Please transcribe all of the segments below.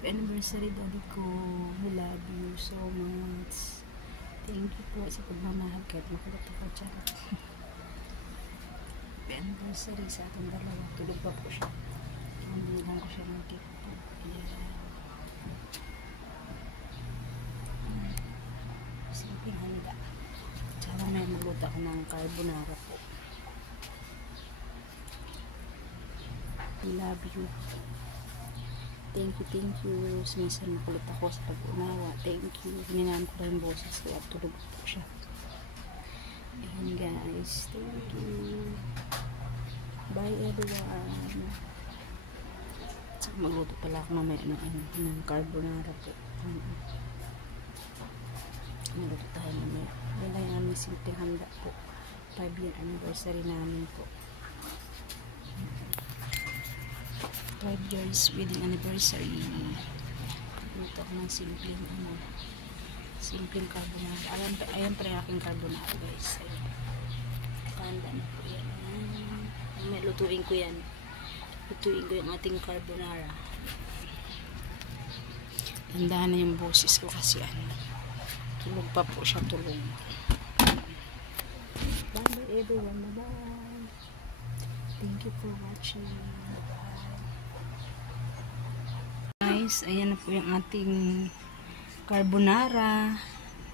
Anniversary daddy ko. We love you so much. Thank you po sa pagmamahal kahit makulit ako dyan. Anniversary sa ating dalawa. Tulog pa po siya. Hindi lang ko siya ng cake po. Ayan. Simpleng handa. Tsaka may maluto ako ng carbonara po. We love you. Thank you. Minsan makulit ako sa pag-unawa. Thank you. Hinaan ko rin yung boses kaya tulog po siya. Ayan guys. Thank you. Bye everyone. Saka magluto pala ako mamaya ng carbonara po. Magluto tayo mamaya. Wala yung aming simple handa po. 5-year anniversary namin po. 5 years wedding anniversary. Luto ako ng simpleng carbonara. Ayan pa rin aking carbonara guys. Kanda na po yan. May lutuin ko yan. Lutuin ko yung ating carbonara. Tandaan na yung boses ko kasi tulog pa po siya, tulog. Bye everyone. Bye. Thank you for watching. Guys, ayan na po yung ating carbonara.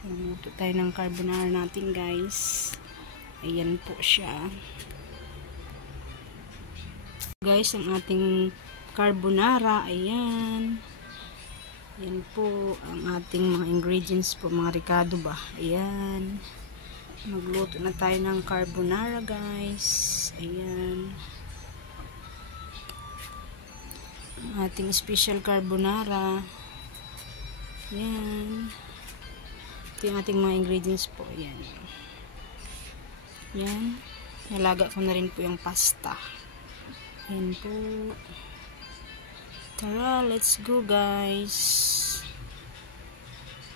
Luto tayo ng carbonara natin guys. Ayan po siya. Guys, ang ating carbonara, ayan. Ayan po ang ating mga ingredients po, mga ricado ba. Ayan. Magluto na tayo ng carbonara guys. Ayan. Ating special carbonara. Yan. Ito yung ating mga ingredients po. Yan. Yan. Nalaga ko na rin po yung pasta. Yan po. Tara, let's go guys.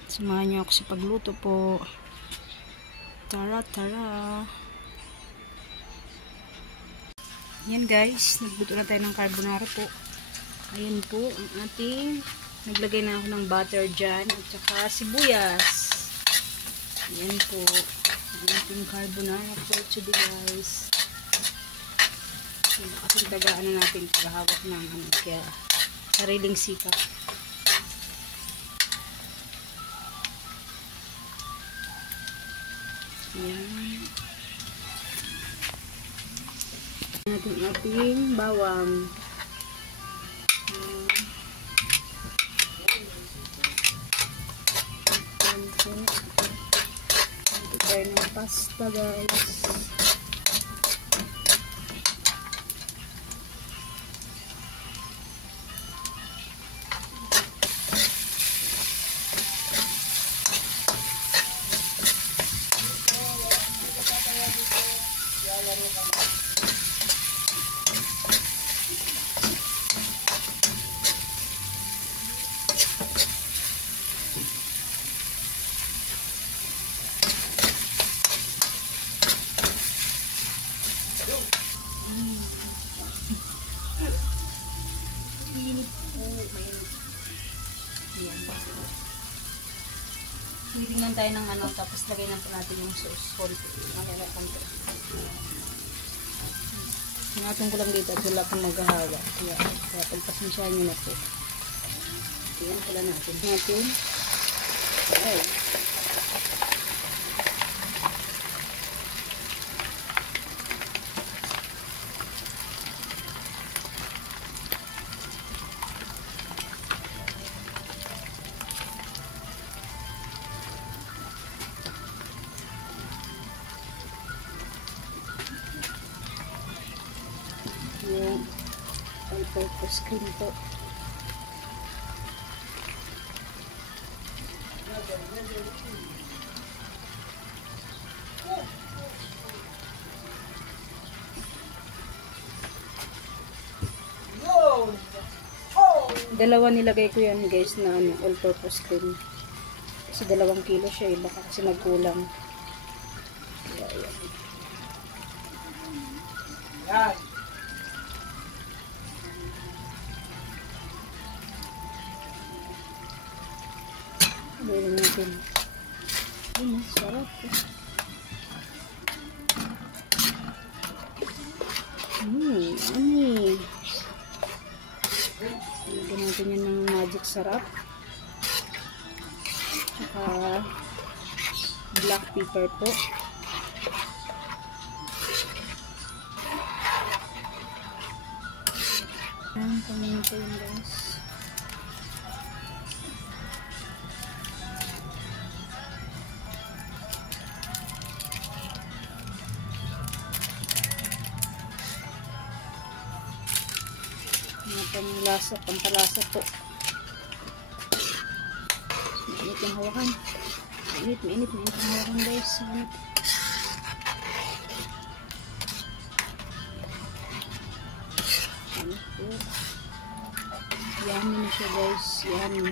Samahan niyo ako sa pagluto po. Tara. Yan guys. Nagluto na tayo ng carbonara po. Ayan po ang ating, naglagay na ako ng butter dyan at saka sibuyas. Ayan po ang ating carbonara po today guys. Kasi tagaan na natin paghahawak ng kaya sariling sikap. Ayan. Ating bawang. Tayo ng pasta guys. Titingnan tayo ng tapos lagay natin yung sauce. Malala konti. Sinatong ko lang dito at wala pang maghahawa. Kaya pagpasensyahan nyo na po. Tingnan pala natin. Okay. Yung all-purpose cream po. Dalawa nilagay ko yan guys na all-purpose cream. Kasi 2 kilo siya baka kasi nagkulang. Yan. Abuelin natin. Sarap. Yummy. Lagyan natin yan ng magic sarap. Tsaka black pepper po. Ayan, kunin ko yun guys. Pampalasa po. Mainit yung hawakan. Mainit yung hawakan guys. Mainit. Ano po. Yummy na siya guys. Yummy.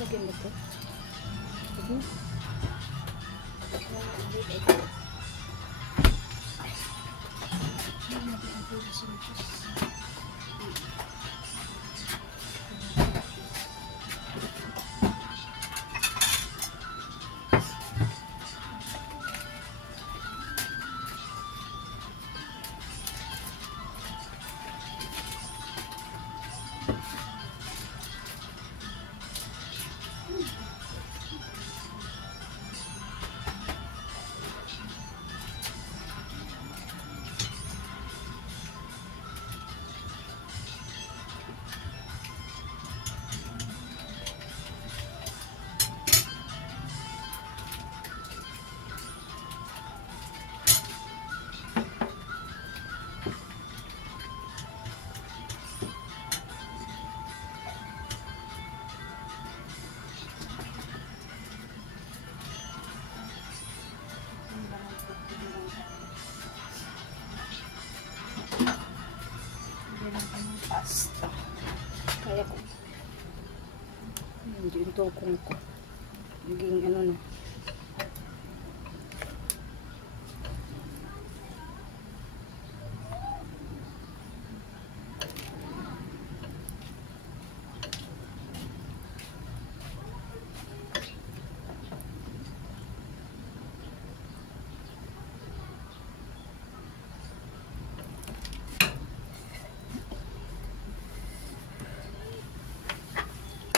Lagyan mo ito. Pasta. Kaya ko. Hindi ito kung naging ano na.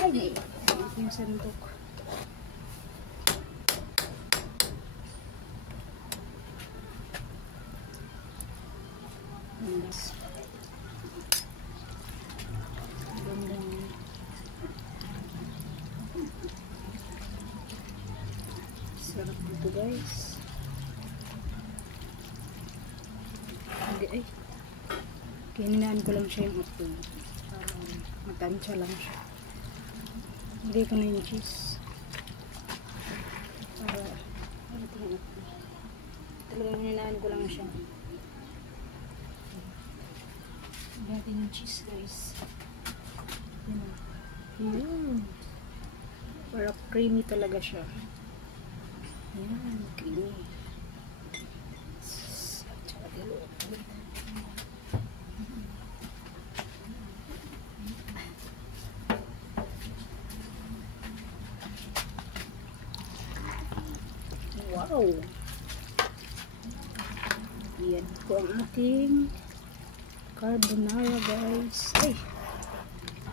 Ay, yung sandok. Sarap dito guys. Hindi ay. Kininaan ko lang siya yung apple. Para matansya lang siya. Lagay ko na yung cheese. Para talagang hininaan ko lang siya. Lagay natin yung cheese guys. Para creamy talaga siya. Yan, creamy. Tsaka dilo. Wow! Yan po ang ating carbonara guys. Ay!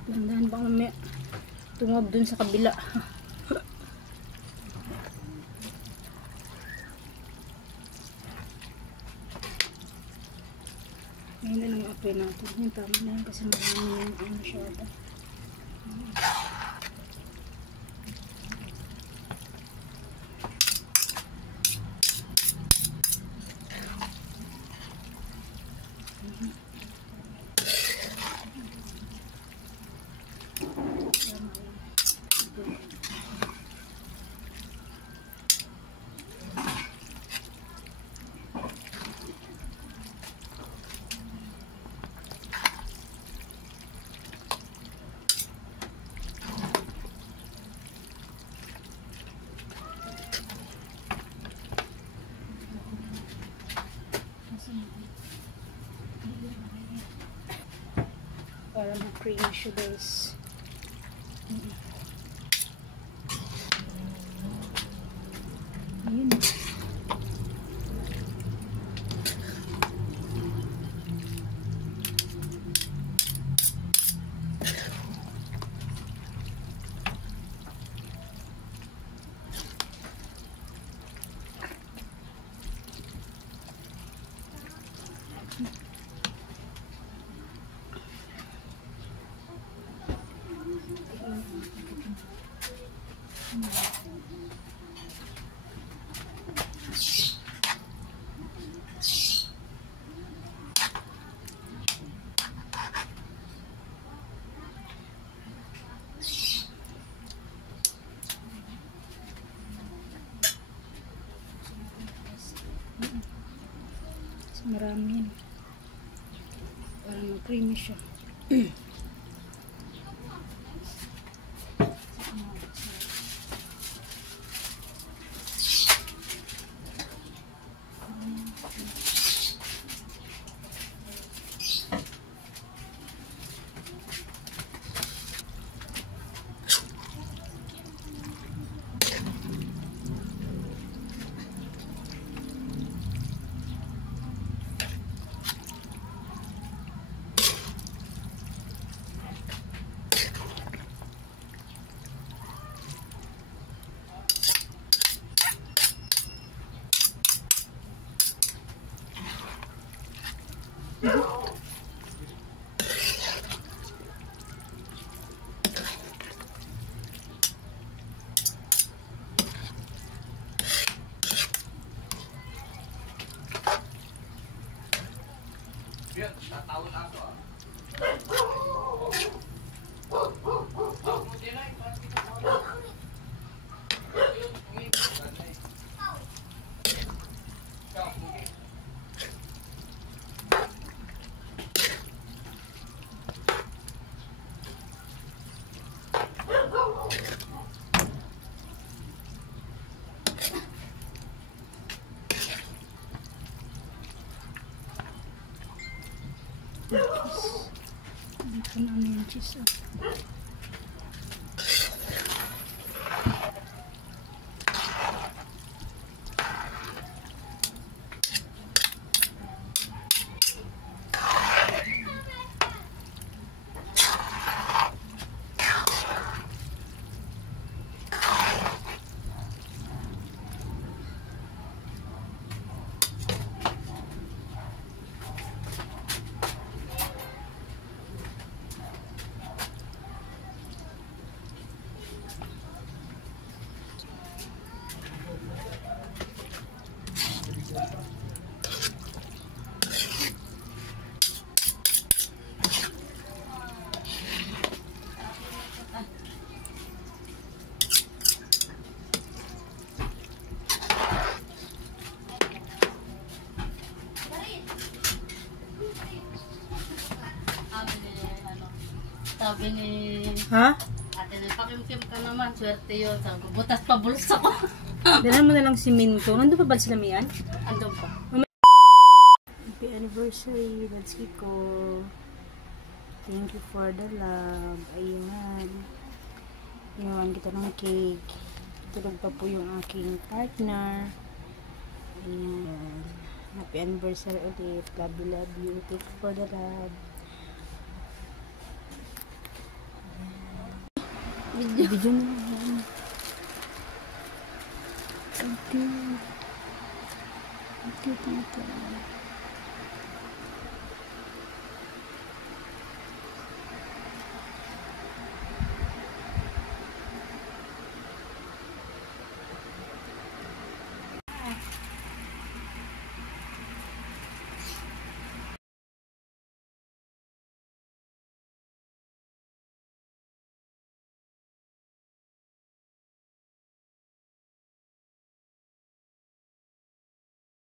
Landahan ba mamaya tumawag dun sa kabila. Ngayon na lang apply natin. Yung tama na yun kasi marami yung ano siya. creamy siya guys. Ayun. Marami yan. Parang creamy siya. Dito na yung cheese. Sabi ni Ha? ate na, pakimkim ka naman, swerte yun. Sabi ko, butas pa bulsa ko. Dalan mo na lang siminto. Nandun pa ba sila miyan? Andun pa. Happy anniversary, Dad's Kiko. Thank you for the love. Ayan. Ginawan kita ng cake. Tulog pa po yung aking partner. Ayan. Happy anniversary ulit. Love you. Thank you for the love. Video na lang. Okay. Okay, tita.